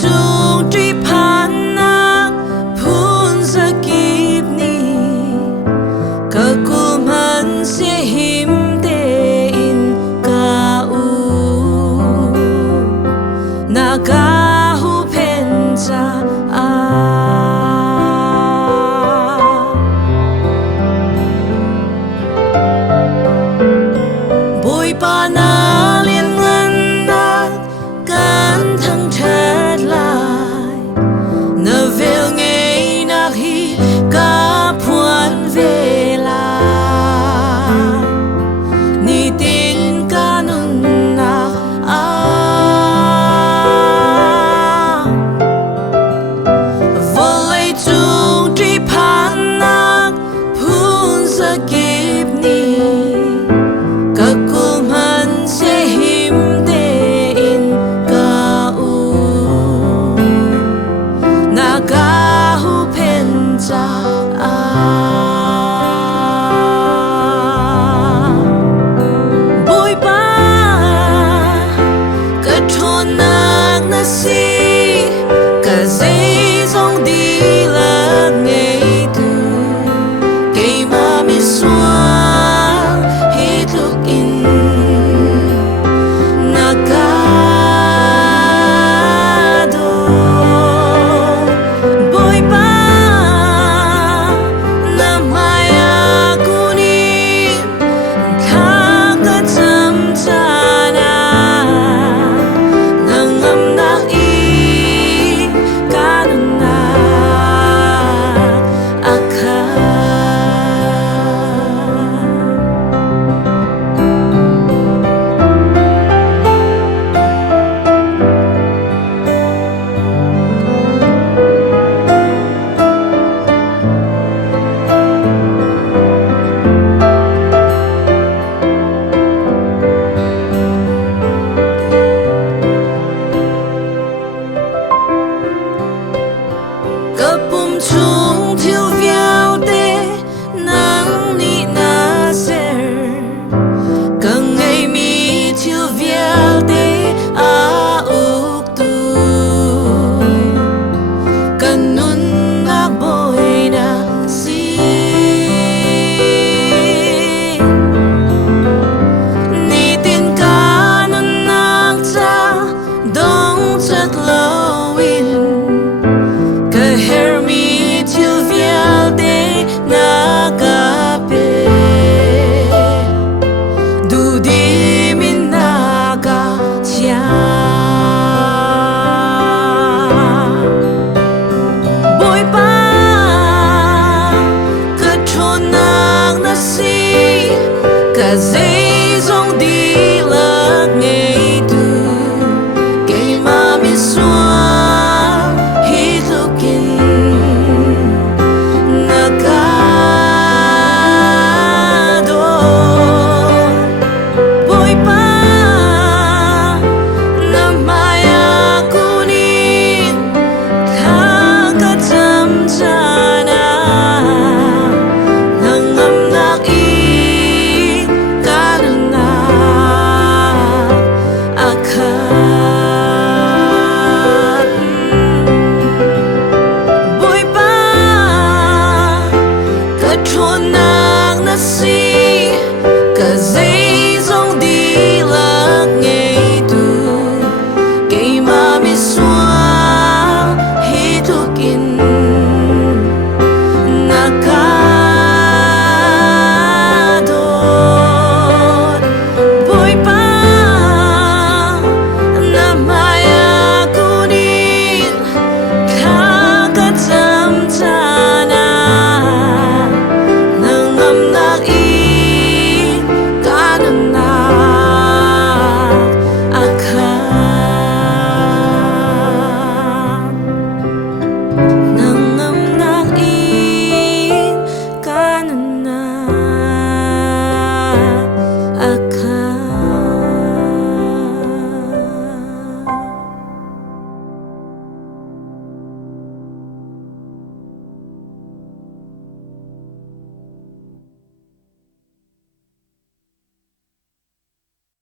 cung tihphannak phunzakip ni hmai him tein caah naga huhphenh Bawipa Na Lianngannak caan thangthat lai na velngaihnak hi phuan Nitin nunnak Vawlei cung tihphannak phunzakip ni hmai him tein caah naga huhphenh Bawipa thawnak na zeizong dihlak ngeitu Keimah misual hitluk Bawipa Na Hnangamnak cung thiêu véo tê nắng nị na ser ngày mi thiêu véo tê uk tu nunnak boi na Nitin nunnak dong chất lowin mi thiêu véo tê nagape du đi min naga chia Bawipa thawnak na zeizong